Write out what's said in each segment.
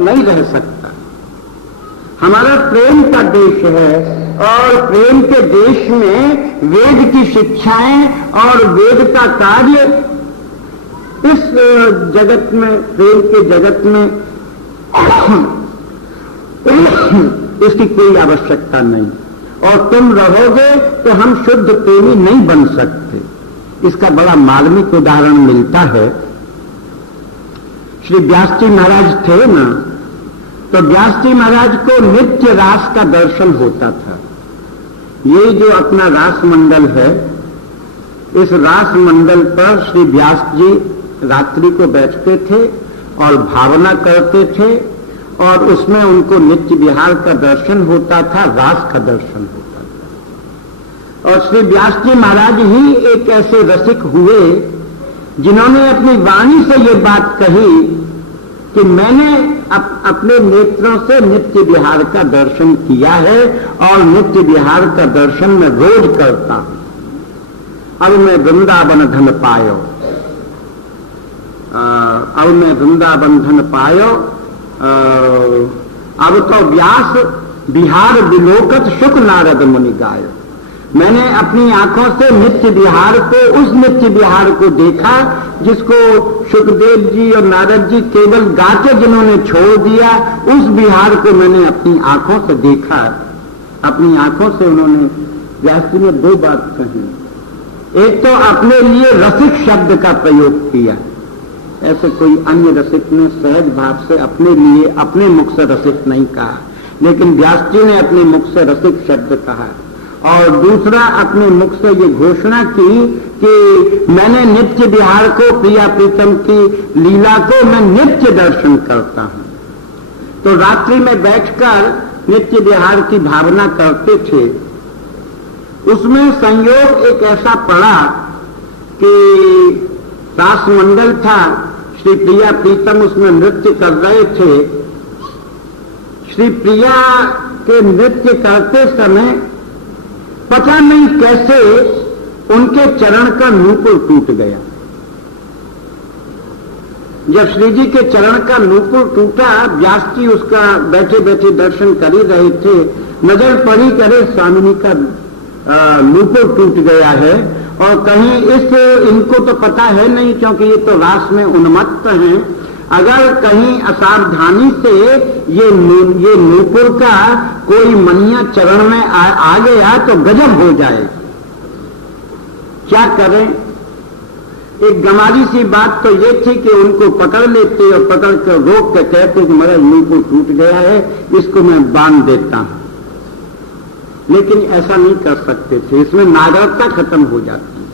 नहीं रह सकता। हमारा प्रेम का देश है और प्रेम के देश में वेद की शिक्षाएं और वेद का कार्य इस जगत में, प्रेम के जगत में इसकी कोई आवश्यकता नहीं। और तुम रहोगे तो हम शुद्ध प्रेमी नहीं बन सकते। इसका बड़ा मार्मिक उदाहरण मिलता है। श्री व्यास जी महाराज थे ना, तो व्यास जी महाराज को नित्य रास का दर्शन होता था। ये जो अपना रास मंडल है, इस रास मंडल पर श्री व्यास जी रात्रि को बैठते थे और भावना करते थे और उसमें उनको नित्य विहार का दर्शन होता था, रास का दर्शन होता था। और श्री व्यास जी महाराज ही एक ऐसे रसिक हुए जिन्होंने अपनी वाणी से ये बात कही कि मैंने अपने नेत्रों से नित्य विहार का दर्शन किया है और नित्य विहार का दर्शन मैं रोज करता हूं। अब मैं वृंदावन धन पायो, अब मैं वृंदावन धन पायो, अब तो व्यास विहार विलोकत शुक नारद मुनि गायो। मैंने अपनी आंखों से नित्य विहार को, उस नित्य विहार को देखा जिसको सुखदेव जी और नारद जी केवल गाते जिन्होंने छोड़ दिया, उस विहार को मैंने अपनी आंखों से देखा। अपनी आंखों से उन्होंने, व्यास जी ने दो बात कही। एक तो अपने लिए रसिक शब्द का प्रयोग किया, ऐसे कोई अन्य रसिक ने सहज भाव से अपने लिए अपने मुख से रसिक नहीं कहा, लेकिन व्यास जी ने अपने मुख से रसिक शब्द कहा। और दूसरा, अपने मुख से ये घोषणा की कि मैंने नित्य विहार को, प्रिया प्रीतम की लीला को मैं नित्य दर्शन करता हूं। तो रात्रि में बैठकर नित्य विहार की भावना करते थे। उसमें संयोग एक ऐसा पड़ा कि रास मंडल था, श्री प्रिया प्रीतम उसमें नृत्य कर रहे थे। श्री प्रिया के नृत्य करते समय पता नहीं कैसे उनके चरण का नूपुर टूट गया। जब श्री जी के चरण का नूपुर टूटा, व्यास जी उसका बैठे बैठे दर्शन कर ही रहे थे, नजर पड़ी करे स्वामिनी का नूपुर टूट गया है। और कहीं इनको तो पता है नहीं, क्योंकि ये तो रास में उन्मत्त हैं। अगर कहीं असावधानी से ये नूपुर का कोई मनिया चरण में आ गया तो गजब हो जाए। क्या करें? एक गंवारी सी बात तो ये थी कि उनको पकड़ लेते और पकड़ कर रोक कर कहते कि मेरा नूपुर टूट गया है, इसको मैं बांध देता हूं। लेकिन ऐसा नहीं कर सकते थे, इसमें नागरिकता खत्म हो जाती है।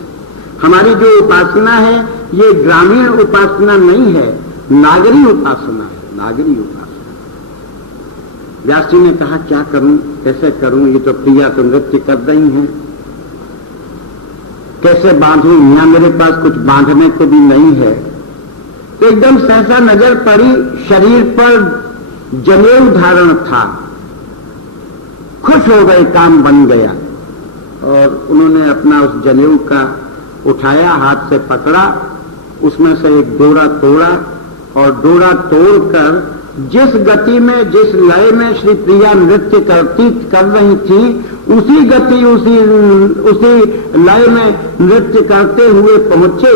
हमारी जो उपासना है ये ग्रामीण उपासना नहीं है, नागरी उपासना है, नागरी उपासना। व्यास जी ने कहा क्या करूं, कैसे करूं, ये तो प्रिया तो नृत्य कर रही हैं, कैसे बांधूं, यहां मेरे पास कुछ बांधने को भी नहीं है। तो एकदम सहसा नजर पड़ी, शरीर पर जनेऊ धारण था। खुश हो गए, काम बन गया। और उन्होंने अपना उस जनेऊ का उठाया, हाथ से पकड़ा, उसमें से एक डोरा तोड़ा और डोरा तोड़कर जिस गति में, जिस लय में श्री प्रिया नृत्य कर रही थी, उसी गति, उसी लय में नृत्य करते हुए पहुंचे।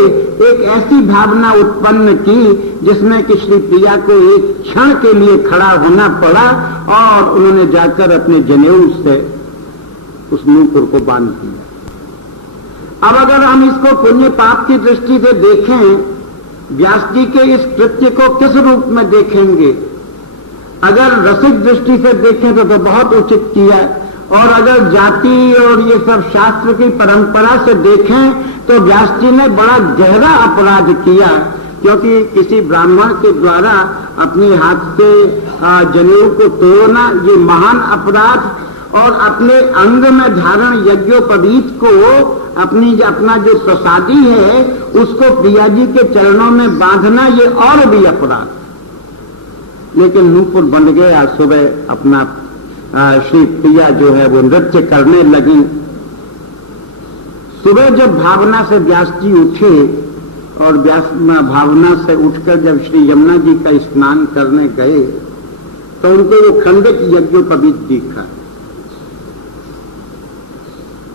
एक ऐसी भावना उत्पन्न की जिसमें कि श्री प्रिया को एक क्षण के लिए खड़ा होना पड़ा और उन्होंने जाकर अपने जनेऊ से उस नूपुर को बांध दिया। अब अगर हम इसको पुण्य पाप की दृष्टि से देखें, व्यास जी के इस कृत्य को किस रूप में देखेंगे? अगर रसिक दृष्टि से देखें तो बहुत उचित किया, और अगर जाति और ये सब शास्त्र की परंपरा से देखें तो व्यास जी ने बड़ा गहरा अपराध किया, क्योंकि किसी ब्राह्मण के द्वारा अपने हाथ से जनेऊ को तोड़ना ये महान अपराध, और अपने अंग में धारण यज्ञोपवीत को, अपना जो प्रसादी है उसको प्रिया जी के चरणों में बांधना, ये और भी अपराध। लेकिन नूपुर बंध गया। सुबह अपना श्री प्रिया जो है वो नृत्य करने लगी। सुबह जब भावना से व्यास जी उठे और व्यास भावना से उठकर जब श्री यमुना जी का स्नान करने गए तो उनको वो खंडित यज्ञोपवीत दिखा।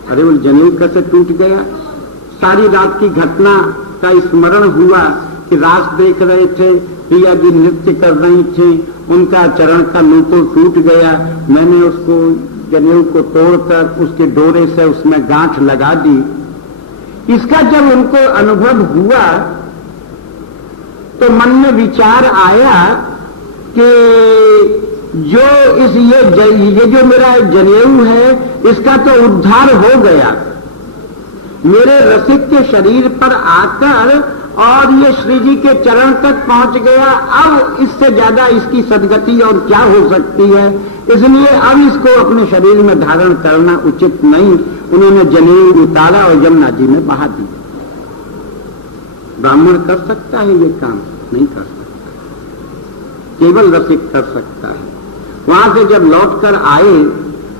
अरे वो जनेऊ कैसे टूट गया। सारी रात की घटना का स्मरण हुआ कि रास देख रहे थे, प्रिया जी नृत्य कर रही थी, उनका चरण का नूपुर टूट गया। मैंने उसको जनेऊ को तोड़कर उसके डोरे से उसमें गांठ लगा दी। इसका जब उनको अनुभव हुआ तो मन में विचार आया कि जो ये जो मेरा जनेऊ है इसका तो उद्धार हो गया, मेरे रसिक के शरीर पर आकर और ये श्री जी के चरण तक पहुंच गया। अब इससे ज्यादा इसकी सदगति और क्या हो सकती है, इसलिए अब इसको अपने शरीर में धारण करना उचित नहीं। उन्होंने जनेऊ उतारा और यमुना जी में बहा दिया। ब्राह्मण कर सकता है ये काम? नहीं कर सकता, केवल रसिक कर सकता है। वहां से जब लौटकर आए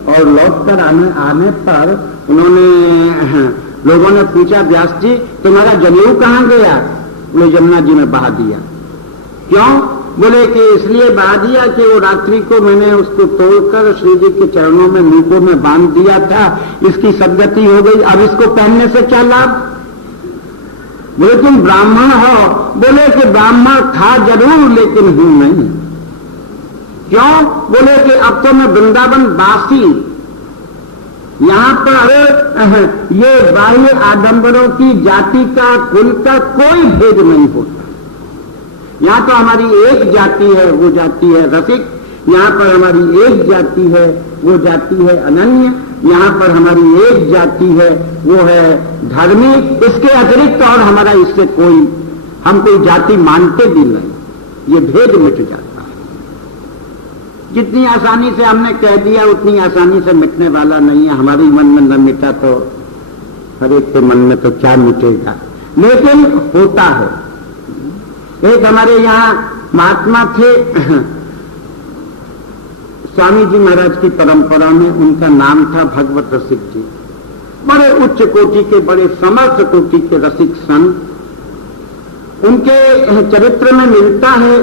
और लौटकर आने पर उन्होंने लोगों ने पूछा, व्यास जी तुम्हारा जनेऊ कहां गया? बोले यमुना जी में बहा दिया। क्यों? बोले कि इसलिए बहा दिया कि वो रात्रि को मैंने उसको तोड़कर श्री जी के चरणों में नींबू में बांध दिया था, इसकी सदगति हो गई, अब इसको पहनने से क्या लाभ? बोले तुम ब्राह्मण हो? बोले कि ब्राह्मण था जरूर लेकिन हूं नहीं। क्यों? बोले कि अब तो मैं वृंदावन वासी, यहां पर ये बाह्य आडंबरों की जाति का कुल का कोई भेद नहीं होता। यहां तो हमारी एक जाति है, वो जाति है रसिक। यहां पर हमारी एक जाति है, वो जाति है अनन्य। यहां पर हमारी एक जाति है, वो है धर्मी। इसके अतिरिक्त और हमारा इससे कोई, हम कोई जाति मानते भी नहीं। ये भेद मिट जाता है। जितनी आसानी से हमने कह दिया उतनी आसानी से मिटने वाला नहीं है। हमारे मन में न मिटा तो हर एक के मन में तो क्या मिटेगा, लेकिन होता है। एक हमारे यहाँ महात्मा थे स्वामी जी महाराज की परंपरा में, उनका नाम था भगवत रसिक जी। बड़े उच्च कोटि के, बड़े समर्थ कोटि के रसिक संत। उनके चरित्र में मिलता है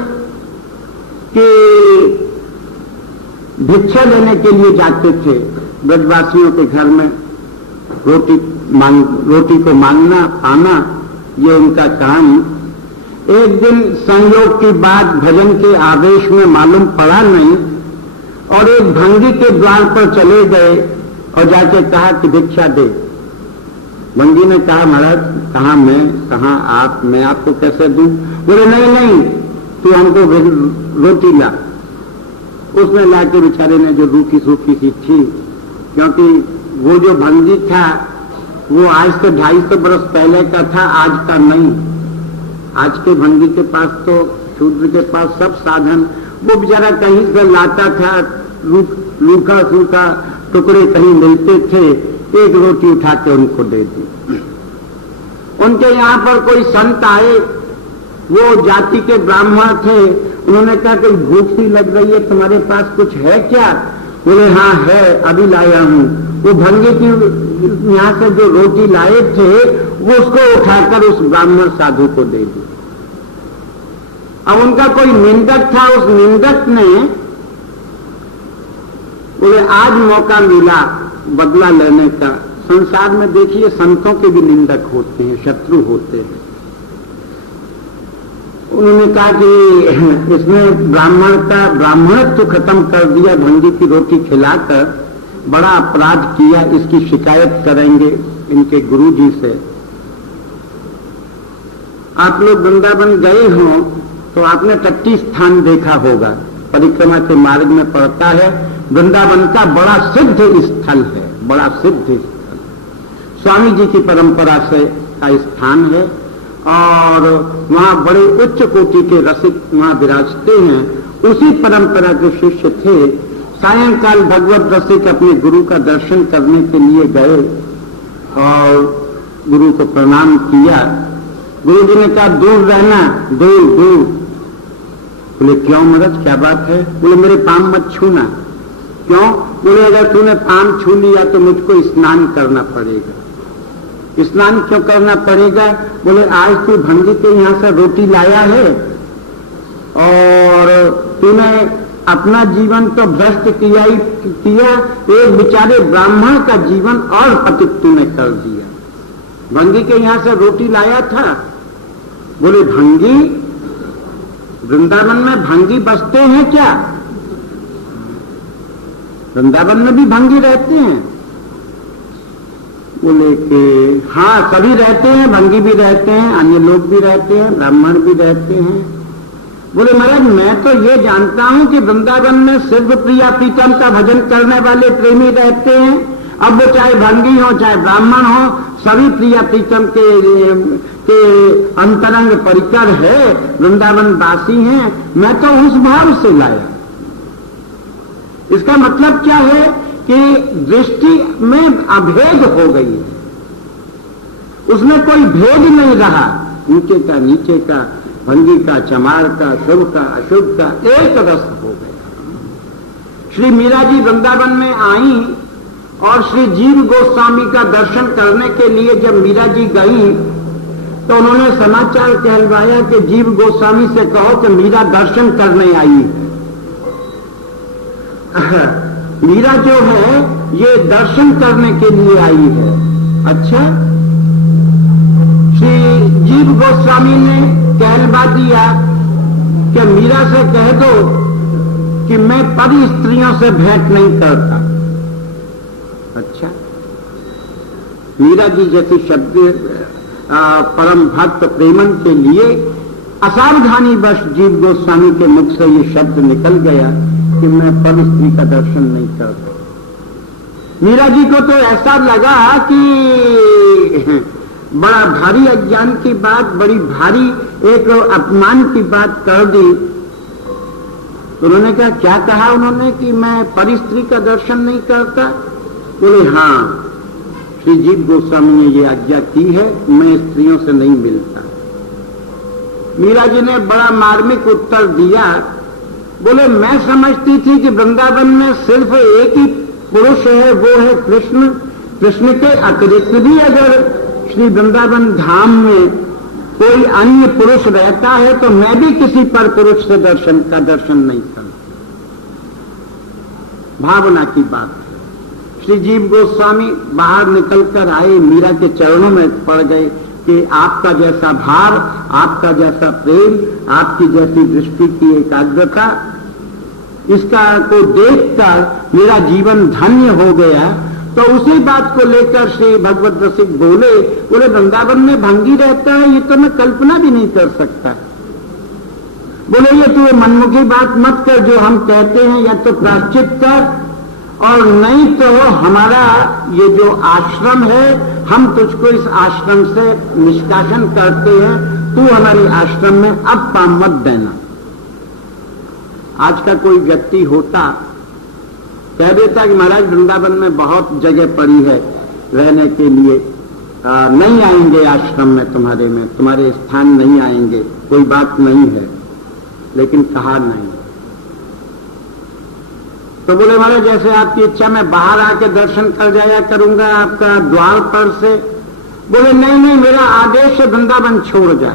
कि भिक्षा लेने के लिए जाते थे ब्रजवासियों के घर में, रोटी को मांगना पाना, ये उनका काम। एक दिन संयोग की बात भजन के आवेश में मालूम पड़ा नहीं और एक भंगी के द्वार पर चले गए और जाके कहा कि भिक्षा दे। भंगी ने कहा, महाराज कहाँ मैं, कहाँ आप, मैं आपको कैसे दूं? बोले नहीं तू हमको रोटी ला। उसने लाके बेचारे ने जो रूखी सूखी सी थी, क्योंकि वो जो भंगी था वो आज से 250 बरस पहले का था, आज का नहीं। आज के भंगी के पास तो, शूद्र के पास सब साधन, वो बेचारा कहीं से लाता था, रूखा सूखा टुकड़े कहीं मिलते थे, एक रोटी उठा के उनको दे दी। उनके यहाँ पर कोई संत आए, वो जाति के ब्राह्मण थे। उन्होंने कहा कि भूख सी लग रही है, तुम्हारे पास कुछ है क्या? बोले हाँ है, अभी लाया हूं। वो भंगी की यहाँ से जो रोटी लाए थे वो उसको उठाकर उस ब्राह्मण साधु को दे दी। अब उनका कोई निंदक था, उस निंदक ने बोले आज मौका मिला बदला लेने का। संसार में देखिए संतों के भी निंदक होते हैं, शत्रु होते हैं। उन्होंने कहा कि इसमें ब्राह्मणत्व खत्म कर दिया, भंगी की रोटी खिलाकर बड़ा अपराध किया, इसकी शिकायत करेंगे इनके गुरु जी से। आप लोग वृंदावन गए हो तो आपने टट्टी स्थान देखा होगा, परिक्रमा के मार्ग में पड़ता है। वृंदावन का बड़ा सिद्ध स्थल है, बड़ा सिद्ध स्थल, स्वामी जी की परंपरा से का स्थान है और वहां बड़े उच्च कोटि के रसिक वहां विराजते हैं। उसी परंपरा के शिष्य थे। सायंकाल भगवत रसिक अपने गुरु का दर्शन करने के लिए गए और गुरु को प्रणाम किया। गुरु जी ने कहा दूर रहना, दूर। बोले क्यों महाराज, क्या बात है? बोले मेरे पांव मत छूना। क्यों? बोले अगर तूने पांव छू लिया तो मुझको स्नान करना पड़ेगा। स्नान क्यों करना पड़ेगा? बोले आज तू भंगी के यहां से रोटी लाया है और तूने अपना जीवन तो भ्रष्ट किया ही किया, एक बेचारे ब्राह्मण का जीवन और पतित तूने कर दिया। भंगी के यहां से रोटी लाया था। बोले भंगी, वृंदावन में भंगी बसते हैं क्या? वृंदावन में भी भंगी रहते हैं? बोले कि हाँ सभी रहते हैं, भंगी भी रहते हैं, अन्य लोग भी रहते हैं, ब्राह्मण भी रहते हैं। बोले महाराज मैं तो ये जानता हूं कि वृंदावन में सिर्फ प्रिया प्रीतम का भजन करने वाले प्रेमी रहते हैं। अब वो चाहे भंगी हो चाहे ब्राह्मण हो, सभी प्रिया प्रीतम के अंतरंग परिकर है, वृंदावन वासी हैं। मैं तो उस भाव से लाया। इसका मतलब क्या है कि दृष्टि में अभेद हो गई है, उसमें कोई भेद नहीं रहा। ऊंचे का नीचे का, भंगी का चमार का, शुभ का अशुभ का एक रस हो गया। श्री मीरा जी वृंदावन में आई और श्री जीव गोस्वामी का दर्शन करने के लिए जब मीरा जी गई तो उन्होंने समाचार कहलवाया कि जीव गोस्वामी से कहो कि मीरा दर्शन करने आई। मीरा जो है ये दर्शन करने के लिए आई है। अच्छा, श्री जीव गोस्वामी ने कहलवा दिया कि मीरा से कह दो कि मैं परी स्त्रियों से भेंट नहीं करता। अच्छा, मीरा जी जैसे शब्द परम भक्त प्रेमन के लिए असावधानी वश जीव गोस्वामी के मुख से ये शब्द निकल गया कि मैं पर स्त्री का दर्शन नहीं करता। मीरा जी को तो ऐसा लगा कि बड़ा भारी अज्ञान की बात, बड़ी भारी एक अपमान की बात कर दी। तो उन्होंने कहा, क्या कहा उन्होंने कि मैं पर स्त्री का दर्शन नहीं करता? बोले हाँ, श्री जीव गोस्वामी ने ये आज्ञा की है, मैं स्त्रियों से नहीं मिलता। मीरा जी ने बड़ा मार्मिक उत्तर दिया। बोले मैं समझती थी कि वृंदावन में सिर्फ एक ही पुरुष है, वो है कृष्ण। कृष्ण के अतिरिक्त भी अगर श्री वृंदावन धाम में कोई अन्य पुरुष रहता है तो मैं भी किसी पर पुरुष से दर्शन नहीं करता। भावना की बात है। श्री जीव गोस्वामी बाहर निकलकर आए, मीरा के चरणों में पड़ गए कि आपका जैसा भाव, आपका जैसा प्रेम, आपकी जैसी दृष्टि की एकाग्रता, इसका को देखकर मेरा जीवन धन्य हो गया। तो उसी बात को लेकर श्री भगवत रसिक बोले वृंदावन में भंगी रहता है, ये तो मैं कल्पना भी नहीं कर सकता। बोले ये तू मनमुखी बात मत कर, जो हम कहते हैं या तो प्रायश्चित कर और नहीं तो हमारा ये जो आश्रम है, हम तुझको इस आश्रम से निष्कासन करते हैं, तू हमारे आश्रम में अब पाम मत देना। आज का कोई व्यक्ति होता कह देता कि महाराज वृंदावन में बहुत जगह पड़ी है रहने के लिए, नहीं आएंगे आश्रम में, तुम्हारे स्थान नहीं आएंगे, कोई बात नहीं है। लेकिन कहा नहीं। तो बोले महाराज जैसे आपकी इच्छा, मैं बाहर आके दर्शन कर जाया करूंगा आपका द्वार पर से। बोले नहीं, मेरा आदेश है वृंदावन छोड़ जा।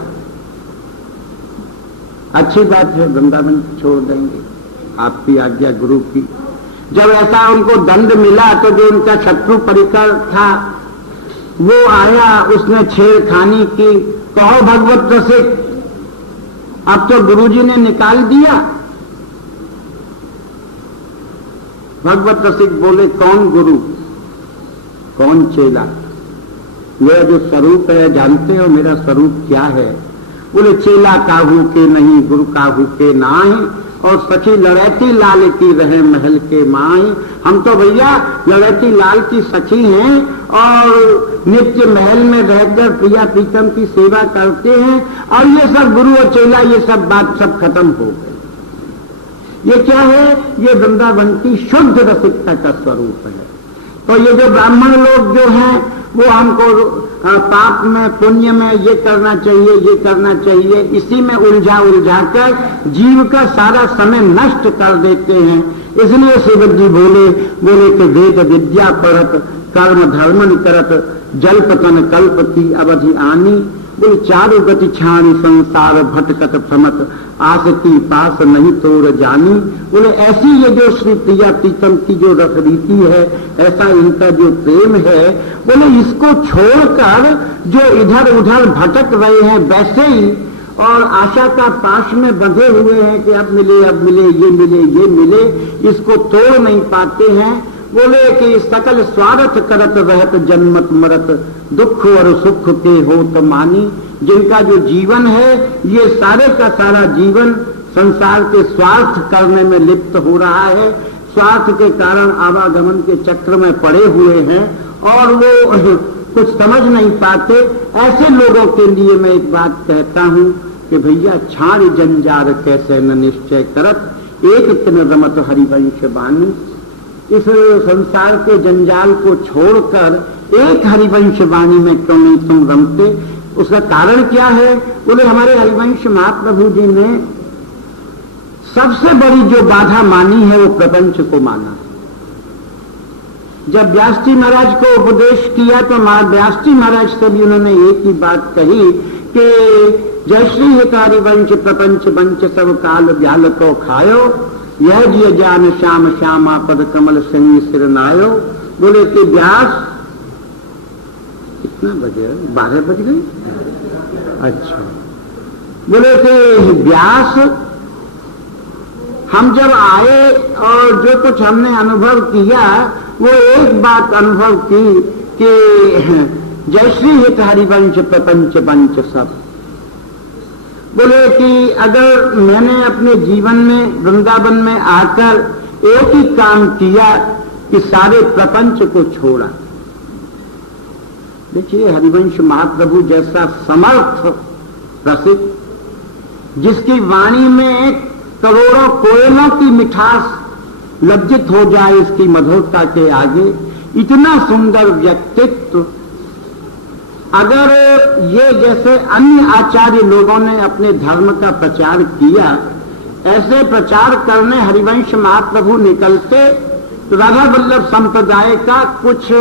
अच्छी बात है, वृंदावन छोड़ देंगे, आपकी आज्ञा गुरु की। जब ऐसा उनको दंड मिला तो जो उनका शत्रु परिकर था वो आया, उसने छेड़खानी की। कहो भगवत रसिक, अब तो गुरुजी ने निकाल दिया। भगवत रसिक बोले कौन गुरु कौन चेला? यह जो स्वरूप है जानते हो मेरा स्वरूप क्या है? बोले चेला काहू के नहीं, गुरु काहू के नाई, और सखी लड़ैती लाल की रहे महल के माई। हम तो भैया लड़ैती लाल की सखी हैं और नित्य महल में रहकर प्रिया प्रीतम की सेवा करते हैं, और ये सब गुरु और चेला ये सब बात सब खत्म हो गई। ये क्या है? ये वृंदावन की शुद्ध रसिकता का स्वरूप है। तो ये जो ब्राह्मण लोग जो हैं वो हमको पाप में पुण्य में ये करना चाहिए, ये करना चाहिए, इसी में उलझा कर जीव का सारा समय नष्ट कर देते हैं। इसलिए शिव जी बोले कि वेद विद्या पढ़त कर्म धर्म निकरत जलपतन कल्प की अवधि आनी। बोले चारु गति छाणी संसार भटकत भ्रमत आसती पास नहीं तोड़ जानी। बोले ऐसी ये जो श्री प्रिया प्रीतम की जो रसरीति है, ऐसा इनका जो प्रेम है, बोले इसको छोड़कर जो इधर उधर भटक रहे हैं वैसे ही, और आशा का पाश में बंधे हुए हैं कि अब मिले ये मिले ये मिले, इसको तोड़ नहीं पाते हैं। बोले कि सकल स्वार्थ करत रहत जन्मत मरत दुख और सुख के होत मानी। जिनका जो जीवन है ये सारे का सारा जीवन संसार के स्वार्थ करने में लिप्त हो रहा है, स्वार्थ के कारण आवागमन के चक्र में पड़े हुए हैं और वो कुछ समझ नहीं पाते। ऐसे लोगों के लिए मैं एक बात कहता हूं कि भैया छाड़ जंजार कैसे न निश्चय करत एक तिन रमत हरिवंश बानी। इस संसार के जंजाल को छोड़कर एक हरिवंश वाणी में क्यों नहीं तुम रमते? उसका कारण क्या है? बोले हमारे हरिवंश महाप्रभु जी ने सबसे बड़ी जो बाधा मानी है वो प्रपंच को माना। जब व्यास जी महाराज को उपदेश किया तो व्यास जी महाराज से भी उन्होंने एक ही बात कही कि जय श्री हित हरिवंश प्रपंच वंच सब काल व्याल को खायो, यह जिय जान श्याम श्यामा पद कमल सिंह सिरनायो। बोले कि व्यास कितना बजे? 12 बज गए। अच्छा, बोले कि व्यास हम जब आए और जो कुछ हमने अनुभव किया वो एक बात अनुभव की कि जय श्री हित हरिवंश प्रपंच वंच सब। बोले कि अगर मैंने अपने जीवन में वृंदावन में आकर एक ही काम किया कि सारे प्रपंच को छोड़ा। देखिए हरिवंश महाप्रभु जैसा समर्थ रसिक, जिसकी वाणी में करोड़ों कोयलों की मिठास लज्जित हो जाए इसकी मधुरता के आगे, इतना सुंदर व्यक्तित्व, अगर ये जैसे अन्य आचार्य लोगों ने अपने धर्म का प्रचार किया, ऐसे प्रचार करने हरिवंश महाप्रभु निकलते तो राधा वल्लभ संप्रदाय का कुछ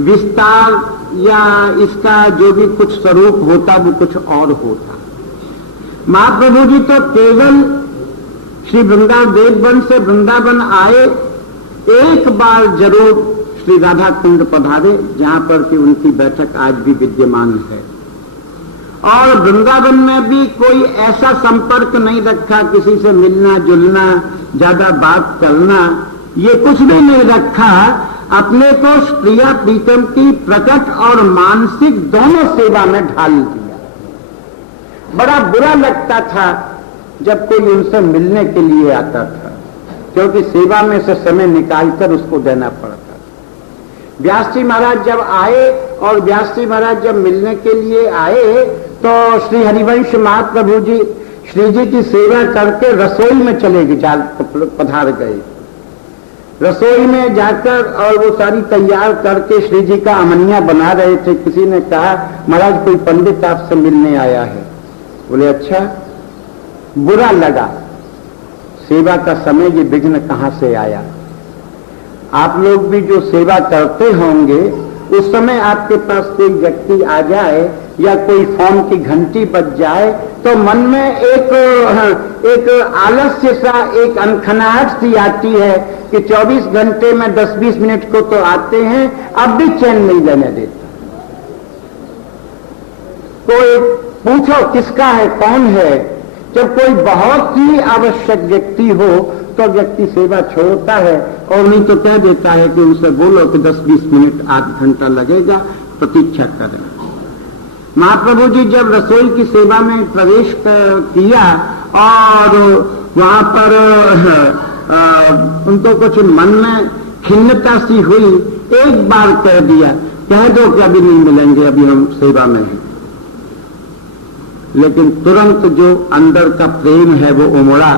विस्तार या इसका जो भी कुछ स्वरूप होता वो कुछ और होता। महाप्रभु जी तो केवल श्री वृंदावन से वृंदावन आए, एक बार जरूर श्री राधा कुंड पधारे जहां पर कि उनकी बैठक आज भी विद्यमान है, और वृंदावन में भी कोई ऐसा संपर्क नहीं रखा, किसी से मिलना जुलना ज्यादा बात करना ये कुछ भी नहीं रखा। अपने को प्रिया प्रीतम की प्रकट और मानसिक दोनों सेवा में ढाल दिया। बड़ा बुरा लगता था जब कोई उनसे मिलने के लिए आता था, क्योंकि सेवा में से समय निकालकर उसको देना पड़ता। व्यास जी महाराज जब आए और व्यास जी महाराज जब मिलने के लिए आए तो श्री हरिवंश महाप्रभु जी श्री जी की सेवा करके रसोई में चले गए, पधार गए। रसोई में जाकर और वो सारी तैयार करके श्री जी का अमनिया बना रहे थे। किसी ने कहा महाराज कोई पंडित आपसे मिलने आया है। बोले अच्छा। बुरा लगा, सेवा का समय ये विघ्न कहां से आया। आप लोग भी जो सेवा करते होंगे उस समय आपके पास कोई व्यक्ति आ जाए या कोई फोन की घंटी बज जाए तो मन में एक आलस्य सा, एक अनखनाहट सी आती है कि 24 घंटे में 10-20 मिनट को तो आते हैं, अब भी चैन नहीं लेने देता। कोई पूछो किसका है, कौन है। जब कोई बहुत ही आवश्यक व्यक्ति हो तो व्यक्ति सेवा छोड़ता है और नहीं तो कह देता है कि उनसे बोलो कि 10-20 मिनट आध घंटा लगेगा, प्रतीक्षा करें। महाप्रभु जी जब रसोई की सेवा में प्रवेश किया और वहां पर उनको कुछ मन में खिन्नता सी हुई, एक बार कह दिया, कह दो कि अभी नहीं मिलेंगे, अभी हम सेवा में हैं। लेकिन तुरंत जो अंदर का प्रेम है वो उमड़ा।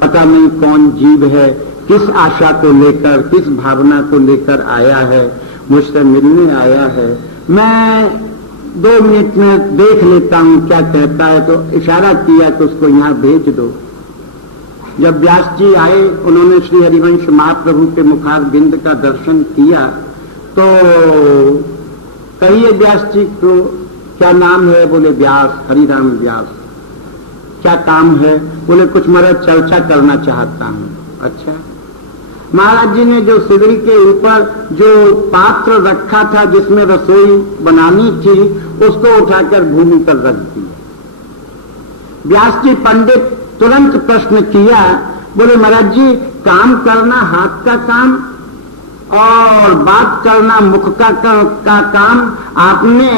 पता नहीं कौन जीव है, किस आशा को लेकर, किस भावना को लेकर आया है, मुझसे मिलने आया है। मैं 2 मिनट में देख लेता हूं क्या कहता है। तो इशारा किया कि उसको यहां भेज दो। जब व्यास जी आए, उन्होंने श्री हरिवंश महाप्रभु के मुखार बिंद का दर्शन किया तो कहिए व्यास जी को क्या नाम है? बोले व्यास, हरिराम व्यास। क्या काम है? बोले कुछ महाराज चर्चा करना चाहता हूं। अच्छा। महाराज जी ने जो सिगड़ी के ऊपर जो पात्र रखा था जिसमें रसोई बनानी थी, उसको उठाकर भूमि पर रख दिया। व्यास जी पंडित तुरंत प्रश्न किया, बोले महाराज जी काम करना हाथ का काम और बात करना मुख का काम, आपने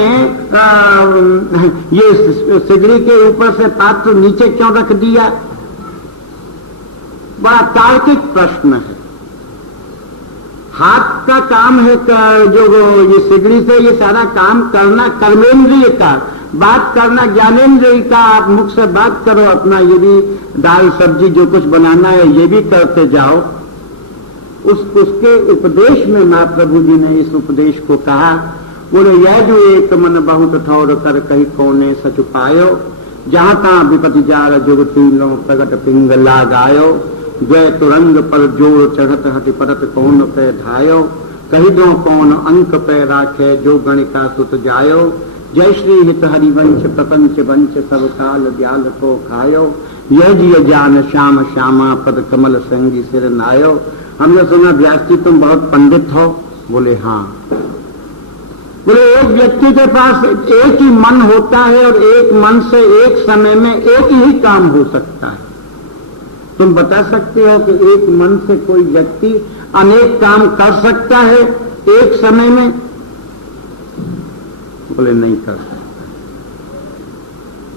ये सिगड़ी के ऊपर से पात्र नीचे क्यों रख दिया? बड़ा तार्किक प्रश्न है। हाथ का काम है जो ये सिगड़ी से ये सारा काम करना कर्मेंद्रिय का, बात करना ज्ञानेंद्रिय का। आप मुख से बात करो, अपना ये भी दाल सब्जी जो कुछ बनाना है ये भी करते जाओ। उसके उपदेश में महाप्रभु जी ने इस उपदेश को कहा, बोले यह जो एक मन बहुत ठौर कर कही कोने सच पायो, जहां तहां विपति जार जुग तीनों प्रगट पिंगला गायो, गए तुरंग पर जोर चढ़त हति परत कौन पे ढायो, कही दो कौन अंक पे राखे जो गणिका सुत जायो, जय श्री हित हरिवंश प्रपंच वंश सब काल दयाल को खायो, यह जिय जान श्याम श्यामा पद कमल संगी सिर नायो। हमने सुना व्यास जी तुम बहुत पंडित हो। बोले हाँ। बोले एक व्यक्ति के पास एक ही मन होता है और एक मन से एक समय में एक ही काम हो सकता है। तुम बता सकते हो कि एक मन से कोई व्यक्ति अनेक काम कर सकता है एक समय में? बोले नहीं कर सकता।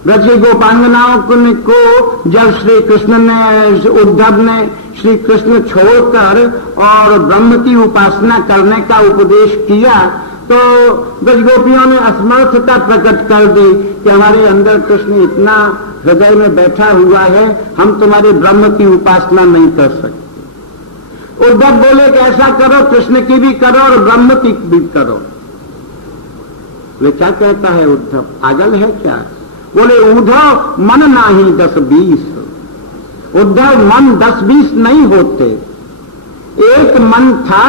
ब्रज गोपांगनाओं को जब श्री कृष्ण ने, उद्धव ने श्री कृष्ण छोड़कर और ब्रह्म की उपासना करने का उपदेश किया, तो ब्रजगोपियों ने असमर्थता प्रकट कर दी कि हमारे अंदर कृष्ण इतना हृदय में बैठा हुआ है, हम तुम्हारे ब्रह्म की उपासना नहीं कर सकते। उद्धव बोले कि ऐसा करो, कृष्ण की भी करो और ब्रह्म की भी करो। बोले क्या कहता है उद्धव, पागल है क्या? बोले उद्धव मन नाही 10-20, उद्धव मन 10-20 नहीं होते। एक मन था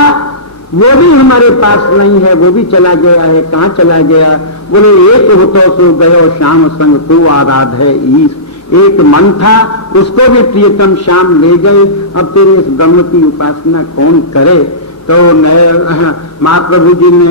वो भी हमारे पास नहीं है, वो भी चला गया है। कहाँ चला गया? बोले एक हो तो सो गयो श्याम संग तू आराध है ईश। एक मन था उसको भी प्रियतम श्याम ले गए, अब तेरे इस ब्रह्म की उपासना कौन करे? तो महाप्रभु जी ने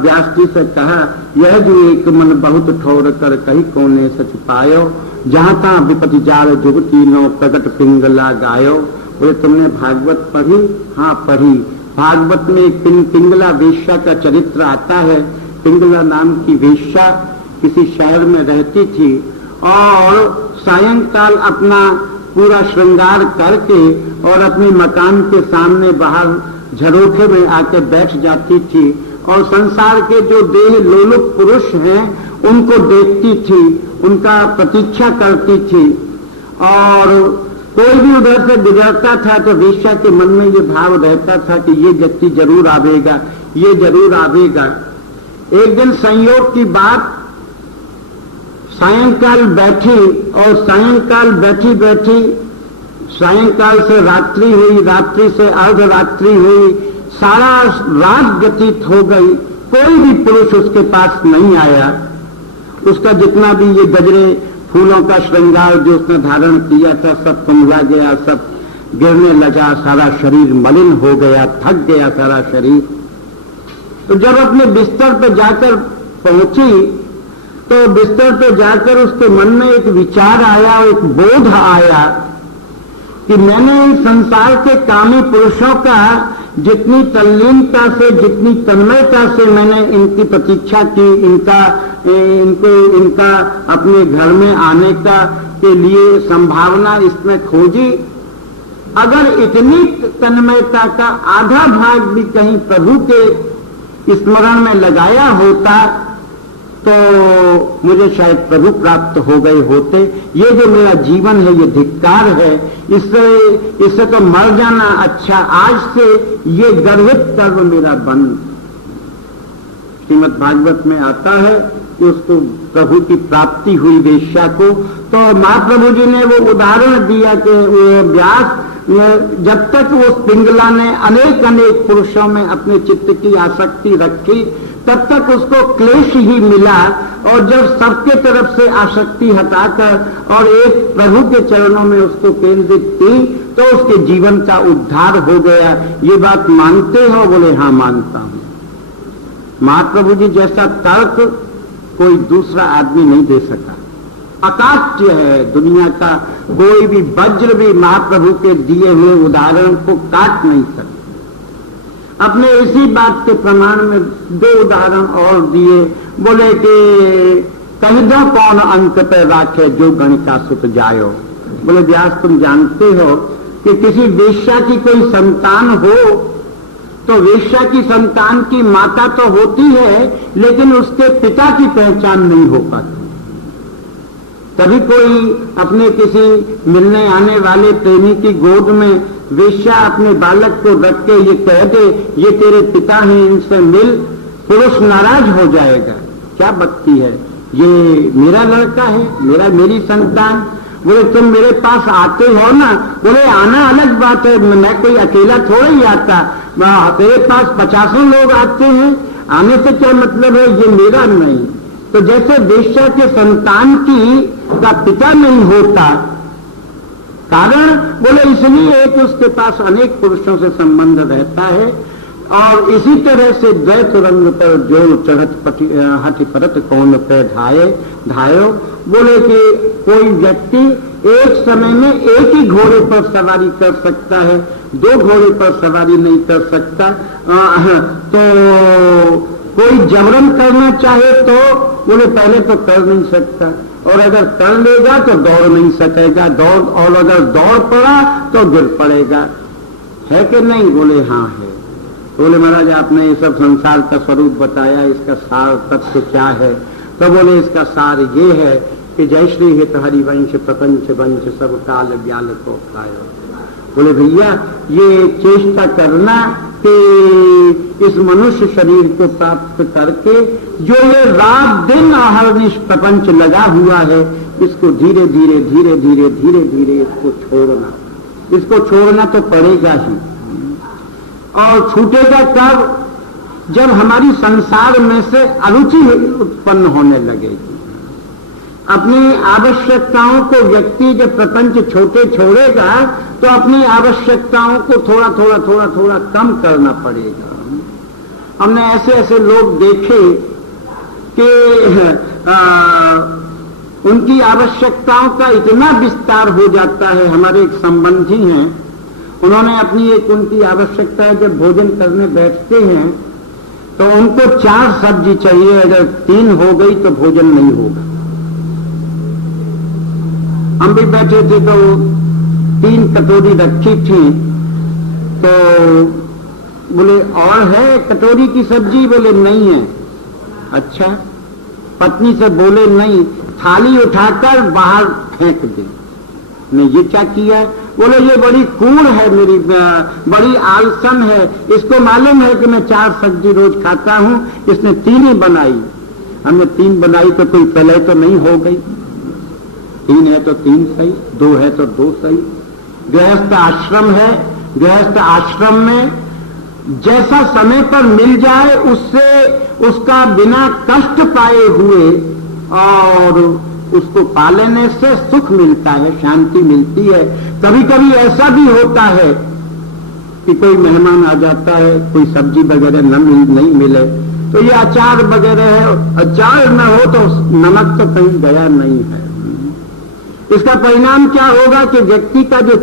व्यास जी से कहा, यह जो एक मन बहुत ठौर कर कही कोने सच पायो, जहां तहां विपति जार जुग तीनों प्रगट पिंगला गायो। बोले तुमने भागवत पढ़ी? हाँ पढ़ी। भागवत में एक पिंगला वेश्या का चरित्र आता है। पिंगला नाम की वेश्या किसी शहर में रहती थी और सायंकाल अपना पूरा श्रृंगार करके और अपने मकान के सामने बाहर झरोखे में आके बैठ जाती थी और संसार के जो देह लोलुप पुरुष हैं उनको देखती थी, उनका प्रतीक्षा करती थी। और कोई भी उधर से गुजरता था तो वेश्या के मन में ये भाव रहता था कि ये व्यक्ति जरूर आवेगा, ये जरूर आवेगा। एक दिन संयोग की बात, सायंकाल बैठी और सायंकाल बैठी बैठी सायंकाल से रात्रि हुई, रात्रि से अर्धरात्रि हुई, सारा रात व्यतीत हो गई, कोई भी पुरुष उसके पास नहीं आया। उसका जितना भी ये गजरे फूलों का श्रृंगार जो उसने धारण किया था सब कुंभला गया, सब गिरने लगा, सारा शरीर मलिन हो गया, थक गया सारा शरीर। तो जब अपने बिस्तर पर जाकर पहुंची तो बिस्तर पर जाकर उसके मन में एक विचार आया, एक बोध आया कि मैंने इन संसार के कामी पुरुषों का जितनी तल्लीनता से, जितनी तन्मयता से मैंने इनकी प्रतीक्षा की, इनका अपने घर में आने का के लिए संभावना इसमें खोजी, अगर इतनी तन्मयता का आधा भाग भी कहीं प्रभु के स्मरण में लगाया होता तो मुझे शायद प्रभु प्राप्त हो गए होते। ये जो मेरा जीवन है ये धिक्कार है, इससे तो मर जाना अच्छा, आज से ये गर्वित कर्म मेरा बंद। श्रीमद् भागवत में आता है कि उसको प्रभु की प्राप्ति हुई वेश्या को। तो महाप्रभु जी ने वो उदाहरण दिया कि वो व्यास जब तक उस पिंगला ने अनेक अनेक पुरुषों में अपने चित्त की आसक्ति रखी, तब तक उसको क्लेश ही मिला। और जब सबके तरफ से आसक्ति हटाकर और एक प्रभु के चरणों में उसको केंद्रित की, तो उसके जीवन का उद्धार हो गया। ये बात मानते हो? बोले हाँ मानता हूं। महाप्रभु जी जैसा तर्क कोई दूसरा आदमी नहीं दे सका। अकाट्य है, दुनिया का कोई भी वज्र भी महाप्रभु के दिए हुए उदाहरण को काट नहीं सकता। अपने इसी बात के प्रमाण में 2 उदाहरण और दिए। बोले कि कही दो कौन अंक पे राखे जो गणिका सुत जायो। बोले व्यास तुम जानते हो कि किसी वेश्या की कोई संतान हो तो वेश्या की संतान की माता तो होती है, लेकिन उसके पिता की पहचान नहीं हो पाती। कभी कोई अपने किसी मिलने आने वाले प्रेमी की गोद में वेश्या अपने बालक को रख के ये कह दे ये तेरे पिता हैं, इनसे मिल, पुरुष नाराज हो जाएगा। क्या बकती है, ये मेरा लड़का है, मेरी संतान। बोले तुम मेरे पास आते हो ना। बोले आना अलग बात है, मैं कोई अकेला थोड़ा ही आता, तेरे पास 50 लोग आते हैं, आने से क्या मतलब है, ये मेरा नहीं। तो जैसे वेश्या के संतान का पिता नहीं होता, कारण बोले इसलिए कि उसके पास अनेक पुरुषों से संबंध रहता है। और इसी तरह से द्वैत रंग पर जो चढ़त हठी परत कौन पे धायो। बोले कि कोई व्यक्ति एक समय में एक ही घोड़े पर सवारी कर सकता है, 2 घोड़े पर सवारी नहीं कर सकता। तो कोई जबरन करना चाहे तो बोले पहले तो कर नहीं सकता, और अगर कर लेगा तो दौड़ नहीं सकेगा, और अगर दौड़ पड़ा तो गिर पड़ेगा। है कि नहीं? बोले हाँ है। बोले महाराज आपने ये सब संसार का स्वरूप बताया, इसका सार तत्व क्या है? तो बोले इसका सार ये है कि जय श्री हित हरिवंश प्रपंच वंश सब काल व्याल को खायो। बोले भैया ये चेष्टा करना कि इस मनुष्य शरीर को प्राप्त करके जो ये रात दिन अहर्निश प्रपंच लगा हुआ है, इसको धीरे धीरे धीरे धीरे धीरे धीरे इसको छोड़ना तो पड़ेगा ही। और छूटेगा कब? जब हमारी संसार में से अरुचि उत्पन्न होने लगेगी। अपनी आवश्यकताओं को व्यक्ति जब प्रपंच छोड़ेगा तो अपनी आवश्यकताओं को थोड़ा कम करना पड़ेगा। हमने ऐसे लोग देखे कि उनकी आवश्यकताओं का इतना विस्तार हो जाता है। हमारे एक संबंधी हैं, उन्होंने अपनी एक उनकी आवश्यकता है, जब भोजन करने बैठते हैं तो उनको 4 सब्जी चाहिए, अगर 3 हो गई तो भोजन नहीं होगा। हम भी बैठे थे तो 3 कटोरी रखी थी, तो बोले और है कटोरी की सब्जी? बोले नहीं है। अच्छा। पत्नी से बोले नहीं, थाली उठाकर बाहर फेंक दे। ने ये क्या किया? बोले ये बड़ी कूड़ है, मेरी बड़ी आलसन है, इसको मालूम है कि मैं 4 सब्जी रोज खाता हूं, इसने 3 ही बनाई। हमने 3 बनाई तो कोई पहले तो नहीं हो गई, 3 है तो 3 सही, 2 है तो 2 सही। गृहस्थ आश्रम है, गृहस्थ आश्रम में जैसा समय पर मिल जाए उससे उसका बिना कष्ट पाए हुए और उसको पा लेने से सुख मिलता है, शांति मिलती है। कभी कभी ऐसा भी होता है कि कोई मेहमान आ जाता है, कोई सब्जी वगैरह नहीं मिले, तो ये अचार वगैरह है, अचार न हो तो नमक तो कहीं गया नहीं है। इसका परिणाम क्या होगा कि व्यक्ति का जो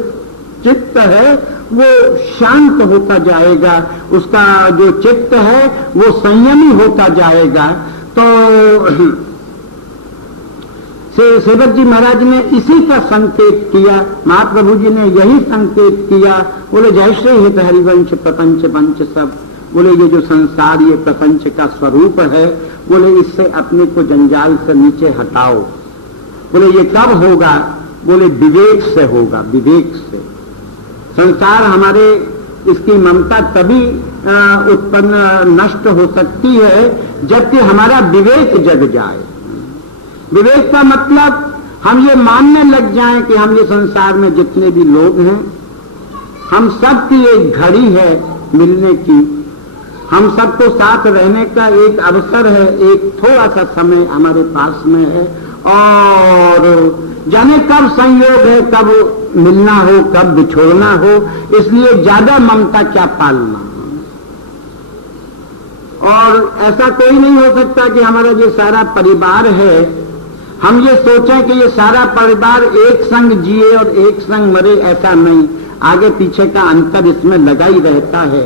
चित्त है वो शांत होता जाएगा, उसका जो चित्त है वो संयमी होता जाएगा। तो सेवक जी महाराज ने इसी का संकेत किया, महाप्रभु जी ने यही संकेत किया। बोले जय श्री हित हरिवंश प्रपंच वंश सब। बोले ये जो संसार ये प्रपंच का स्वरूप है, बोले इससे अपने को जंजाल से नीचे हटाओ। बोले ये कब होगा? बोले विवेक से होगा, विवेक से। संसार हमारे इसकी ममता तभी उत्पन्न नष्ट हो सकती है जबकि हमारा विवेक जग जाए। विवेक का मतलब हम ये मानने लग जाएं कि हम ये संसार में जितने भी लोग हैं हम सबकी एक घड़ी है मिलने की, हम सबको साथ रहने का एक अवसर है, एक थोड़ा सा समय हमारे पास में है, और जाने कब संयोग है, कब मिलना हो, कब बिछोड़ना हो, इसलिए ज्यादा ममता क्या पालना। और ऐसा कोई नहीं हो सकता कि हमारा जो सारा परिवार है, हम ये सोचें कि ये सारा परिवार एक संग जिए और एक संग मरे, ऐसा नहीं। आगे पीछे का अंतर इसमें लगा ही रहता है।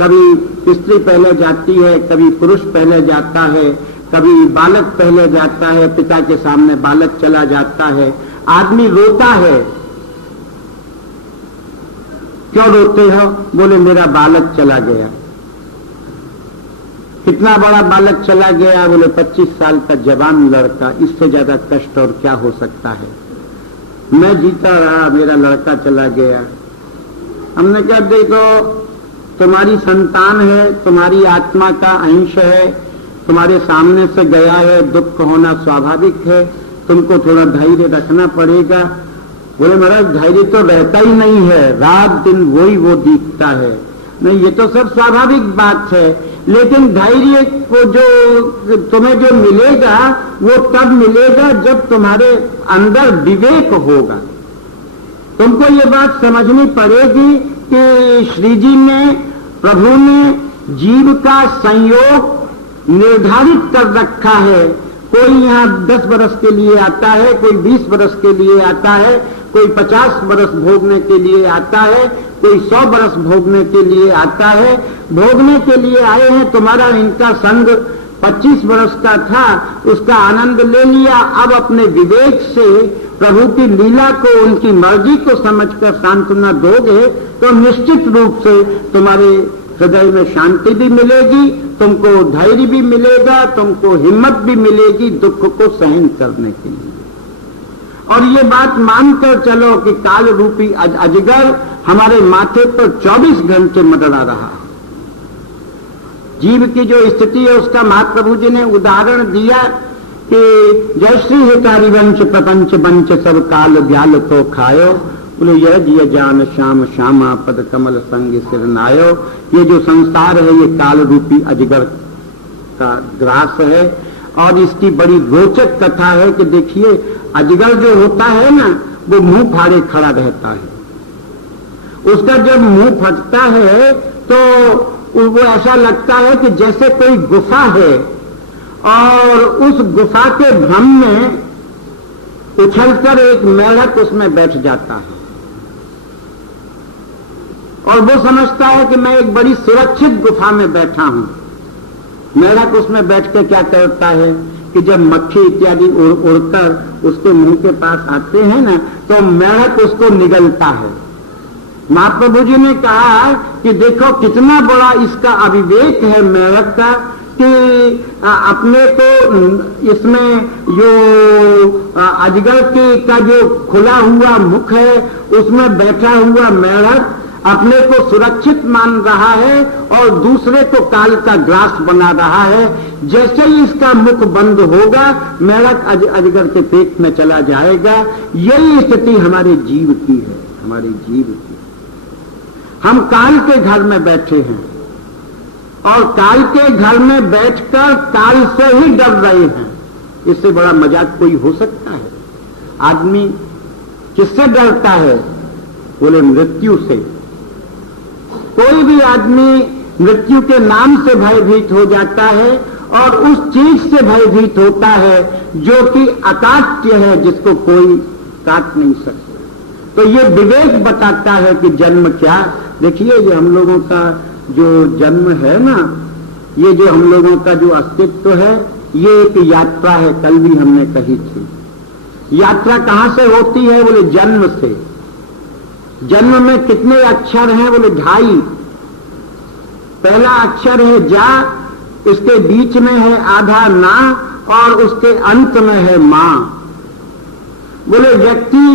कभी स्त्री पहले जाती है, कभी पुरुष पहले जाता है, कभी बालक पहले जाता है, पिता के सामने बालक चला जाता है। आदमी रोता है, क्यों रोते हो? बोले मेरा बालक चला गया। कितना बड़ा बालक चला गया? बोले 25 साल का जवान लड़का, इससे ज्यादा कष्ट और क्या हो सकता है। मैं जीता रहा, मेरा लड़का चला गया। हमने कहा देखो, तुम्हारी संतान है, तुम्हारी आत्मा का अंश है, तुम्हारे सामने से गया है, दुख होना स्वाभाविक है, तुमको थोड़ा धैर्य रखना पड़ेगा। बोले महाराज धैर्य तो रहता ही नहीं है, रात दिन वही वो दिखता है। नहीं, ये तो सब स्वाभाविक बात है, लेकिन धैर्य को जो तुम्हें जो मिलेगा वो तब मिलेगा जब तुम्हारे अंदर विवेक होगा। तुमको ये बात समझनी पड़ेगी कि श्री जी ने, प्रभु ने जीव का संयोग निर्धारित कर रखा है। कोई यहाँ 10 वर्ष के लिए आता है, कोई 20 वर्ष के लिए आता है, कोई 50 वर्ष भोगने के लिए आता है, कोई 100 वर्ष भोगने के लिए आता है। भोगने के लिए आए हैं, तुम्हारा इनका संग 25 वर्ष का था, उसका आनंद ले लिया। अब अपने विवेक से प्रभु की लीला को, उनकी मर्जी को समझकर सांत्वना दोगे तो निश्चित रूप से तुम्हारे हृदय में शांति भी मिलेगी, तुमको धैर्य भी मिलेगा, तुमको हिम्मत भी मिलेगी दुख को सहन करने के लिए। और ये बात मानकर चलो कि काल रूपी अजगर हमारे माथे पर 24 घंटे मंडरा रहा है। जीव की जो स्थिति है उसका महाप्रभु जी ने उदाहरण दिया कि जय श्री हितारी वंश प्रपंच बंच सब काल व्याल तो खायो। बोले यह जिय जान श्याम श्यामा पद कमल संग सिरनायो। ये जो संसार है ये काल रूपी अजगर का ग्रास है। और इसकी बड़ी रोचक कथा है कि देखिए अजगर जो होता है ना, वो मुंह फाड़े खड़ा रहता है। उसका जब मुंह फटता है तो वो ऐसा लगता है कि जैसे कोई गुफा है, और उस गुफा के भ्रम में उछलकर एक मेढक उसमें बैठ जाता है और वो समझता है कि मैं एक बड़ी सुरक्षित गुफा में बैठा हूं। मेढक उसमें बैठ के क्या करता है कि जब मक्खी इत्यादि उड़कर उसके मुंह के पास आते हैं ना, तो मेढक उसको निगलता है। महाप्रभु जी ने कहा कि देखो कितना बड़ा इसका अविवेक है मेढक का, कि अपने को इसमें जो अजगर का जो खुला हुआ मुख है उसमें बैठा हुआ मेढक अपने को सुरक्षित मान रहा है और दूसरे को काल का ग्रास बना रहा है। जैसे ही इसका मुख बंद होगा मेढक अजगर के पेट में चला जाएगा। यही स्थिति हमारे जीव की है, हमारे जीव की। हम काल के घर में बैठे हैं और काल के घर में बैठकर काल से ही डर रहे हैं। इससे बड़ा मजाक कोई हो सकता है? आदमी किससे डरता है? बोले मृत्यु से। कोई भी आदमी मृत्यु के नाम से भयभीत हो जाता है और उस चीज से भयभीत होता है जो कि अकाट्य है, जिसको कोई काट नहीं सकता। तो ये विवेक बताता है कि जन्म क्या। देखिए ये हम लोगों का जो जन्म है ना, ये जो हम लोगों का जो अस्तित्व है, ये एक यात्रा है। कल भी हमने कही थी। यात्रा कहां से होती है? बोले जन्म से। जन्म में कितने अक्षर हैं? बोले 2.5। पहला अक्षर है जा, उसके बीच में है आधा ना और उसके अंत में है मां। बोले व्यक्ति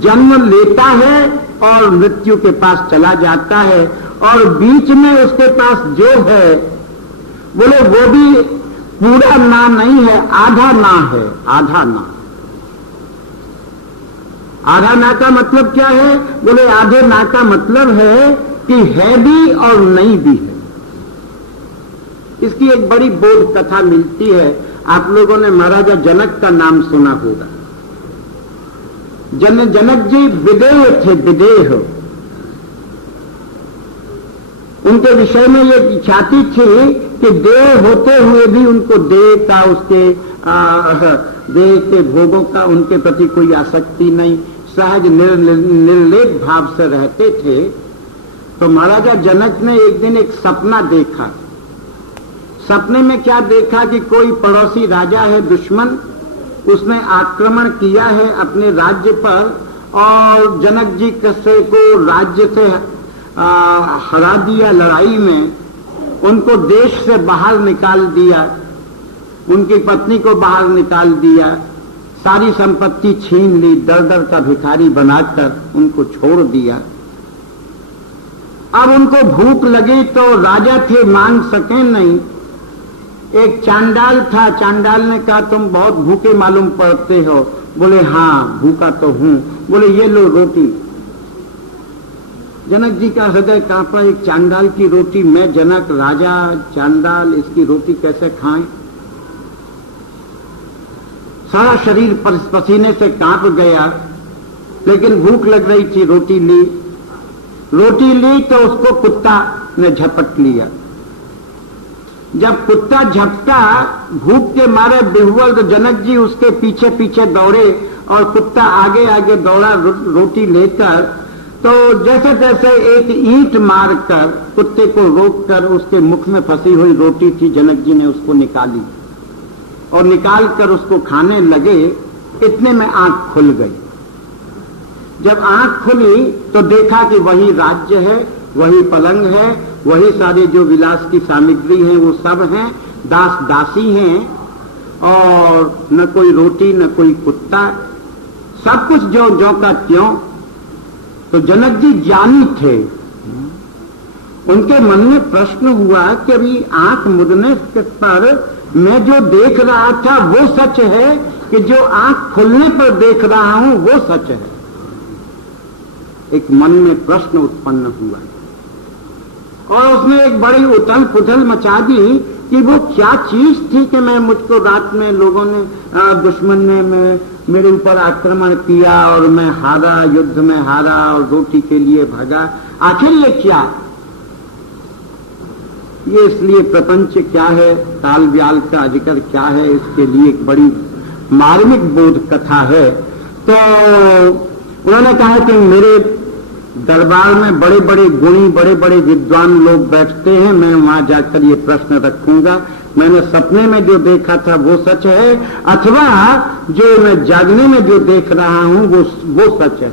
जन्म लेता है और मृत्यु के पास चला जाता है और बीच में उसके पास जो है बोले वो भी पूरा ना नहीं है, आधा ना है, आधा ना। आधा ना का मतलब क्या है? बोले आधे ना का मतलब है कि है भी और नहीं भी है। इसकी एक बड़ी बोध कथा मिलती है। आप लोगों ने महाराजा जनक का नाम सुना होगा। जनक जी विदेह थे, विदेह। उनके विषय में ये ख्याति थी कि देह होते हुए भी उनको देह का, उसके देह के भोगों का उनके प्रति कोई आसक्ति नहीं, सहज निर्लेप भाव से रहते थे। तो महाराजा जनक ने एक दिन एक सपना देखा। सपने में क्या देखा कि कोई पड़ोसी राजा है, दुश्मन, उसने आक्रमण किया है अपने राज्य पर और जनक जी को राज्य से हरा दिया लड़ाई में, उनको देश से बाहर निकाल दिया, उनकी पत्नी को बाहर निकाल दिया, सारी संपत्ति छीन ली, दर दर का भिखारी बनाकर उनको छोड़ दिया। अब उनको भूख लगी तो राजा थे, मांग सके नहीं। एक चांडाल था, चांडाल ने कहा तुम बहुत भूखे मालूम पड़ते हो। बोले हाँ भूखा तो हूं। बोले ये लो रोटी। जनक जी का हृदय कांपा, एक चांडाल की रोटी, मैं जनक राजा चांडाल, इसकी रोटी कैसे खाएं? सारा शरीर पसीने से कांप गया, लेकिन भूख लग रही थी। रोटी ली तो उसको कुत्ता ने झपट लिया। जब कुत्ता झपटा, भूख के मारे बेहुअल, तो जनक जी उसके पीछे पीछे दौड़े और कुत्ता आगे आगे दौड़ा रोटी लेकर। तो जैसे तैसे एक ईंट मारकर कुत्ते को रोककर उसके मुख में फंसी हुई रोटी थी, जनक जी ने उसको निकाली और निकाल कर उसको खाने लगे। इतने में आंख खुल गई। जब आंख खुली तो देखा कि वही राज्य है, वही पलंग है, वही सारी जो विलास की सामग्री है वो सब हैं, दास दासी हैं, और न कोई रोटी न कोई कुत्ता, सब कुछ जो जो का त्यों। तो जनक जी ज्ञानी थे। उनके मन में प्रश्न हुआ कि अभी आंख मुदने पर मैं जो देख रहा था वो सच है कि जो आंख खुलने पर देख रहा हूं वो सच है? एक मन में प्रश्न उत्पन्न हुआ और उसने एक बड़ी उथल पुथल मचा दी कि वो क्या चीज थी कि मैं मुझको रात में लोगों ने, दुश्मन ने मेरे ऊपर आक्रमण किया और मैं हारा, युद्ध में हारा और रोटी के लिए भागा। आखिर ये क्या? ये इसलिए प्रपंच क्या है, ताल ब्याल का अजगर क्या है, इसके लिए एक बड़ी मार्मिक बोध कथा है। तो उन्होंने कहा कि मेरे दरबार में बड़े बड़े गुणी, बड़े बड़े विद्वान लोग बैठते हैं, मैं वहां जाकर ये प्रश्न रखूंगा, मैंने सपने में जो देखा था वो सच है अथवा जो मैं जागने में जो देख रहा हूं वो सच है।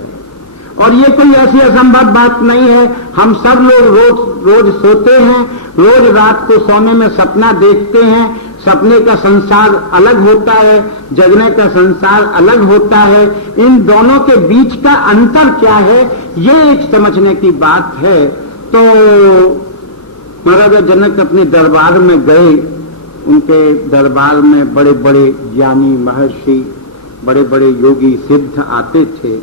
और ये कोई ऐसी असंभव बात नहीं है। हम सब लोग रोज सोते हैं, रोज रात को सोने में सपना देखते हैं। सपने का संसार अलग होता है, जगने का संसार अलग होता है। इन दोनों के बीच का अंतर क्या है, ये एक समझने की बात है। तो महाराजा जनक अपने दरबार में गए। उनके दरबार में बड़े बड़े ज्ञानी महर्षि, बड़े बड़े योगी सिद्ध आते थे,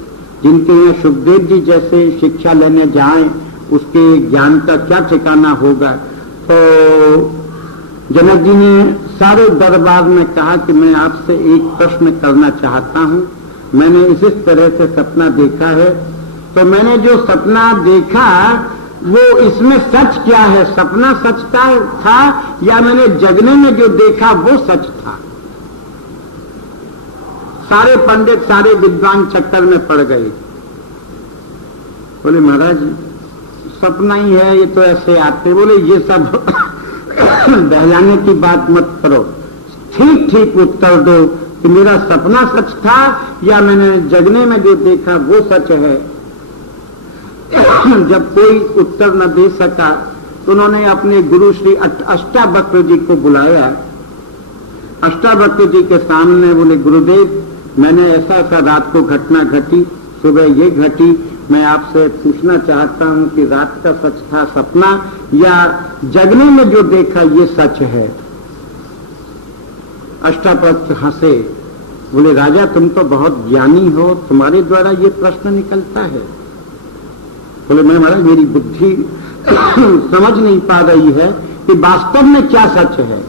जिनके यहाँ सुखदेव जी जैसे शिक्षा लेने जाएं उसके ज्ञान का क्या ठिकाना होगा। तो जनक जी ने सारे दरबार में कहा कि मैं आपसे एक प्रश्न करना चाहता हूं। मैंने इस तरह से सपना देखा है, तो मैंने जो सपना देखा वो इसमें सच क्या है? सपना सच था या मैंने जगने में जो देखा वो सच था? सारे पंडित, सारे विद्वान चक्कर में पड़ गए। बोले महाराज सपना ही है, ये तो ऐसे आते। बोले ये सब बहलाने की बात मत करो, ठीक ठीक उत्तर दो कि मेरा सपना सच था या मैंने जगने में जो देखा वो सच है। जब कोई उत्तर न दे सका तो उन्होंने अपने गुरु श्री अष्टावक्र जी को बुलाया। अष्टावक्र जी के सामने बोले गुरुदेव, मैंने ऐसा रात को घटना घटी, सुबह ये घटी, मैं आपसे पूछना चाहता हूं कि रात का सच था सपना या जगने में जो देखा ये सच है? अष्टावक्र हंसे बोले राजा तुम तो बहुत ज्ञानी हो, तुम्हारे द्वारा ये प्रश्न निकलता है। बोले मैं महाराज मेरी बुद्धि समझ नहीं पा रही है कि वास्तव में क्या सच है।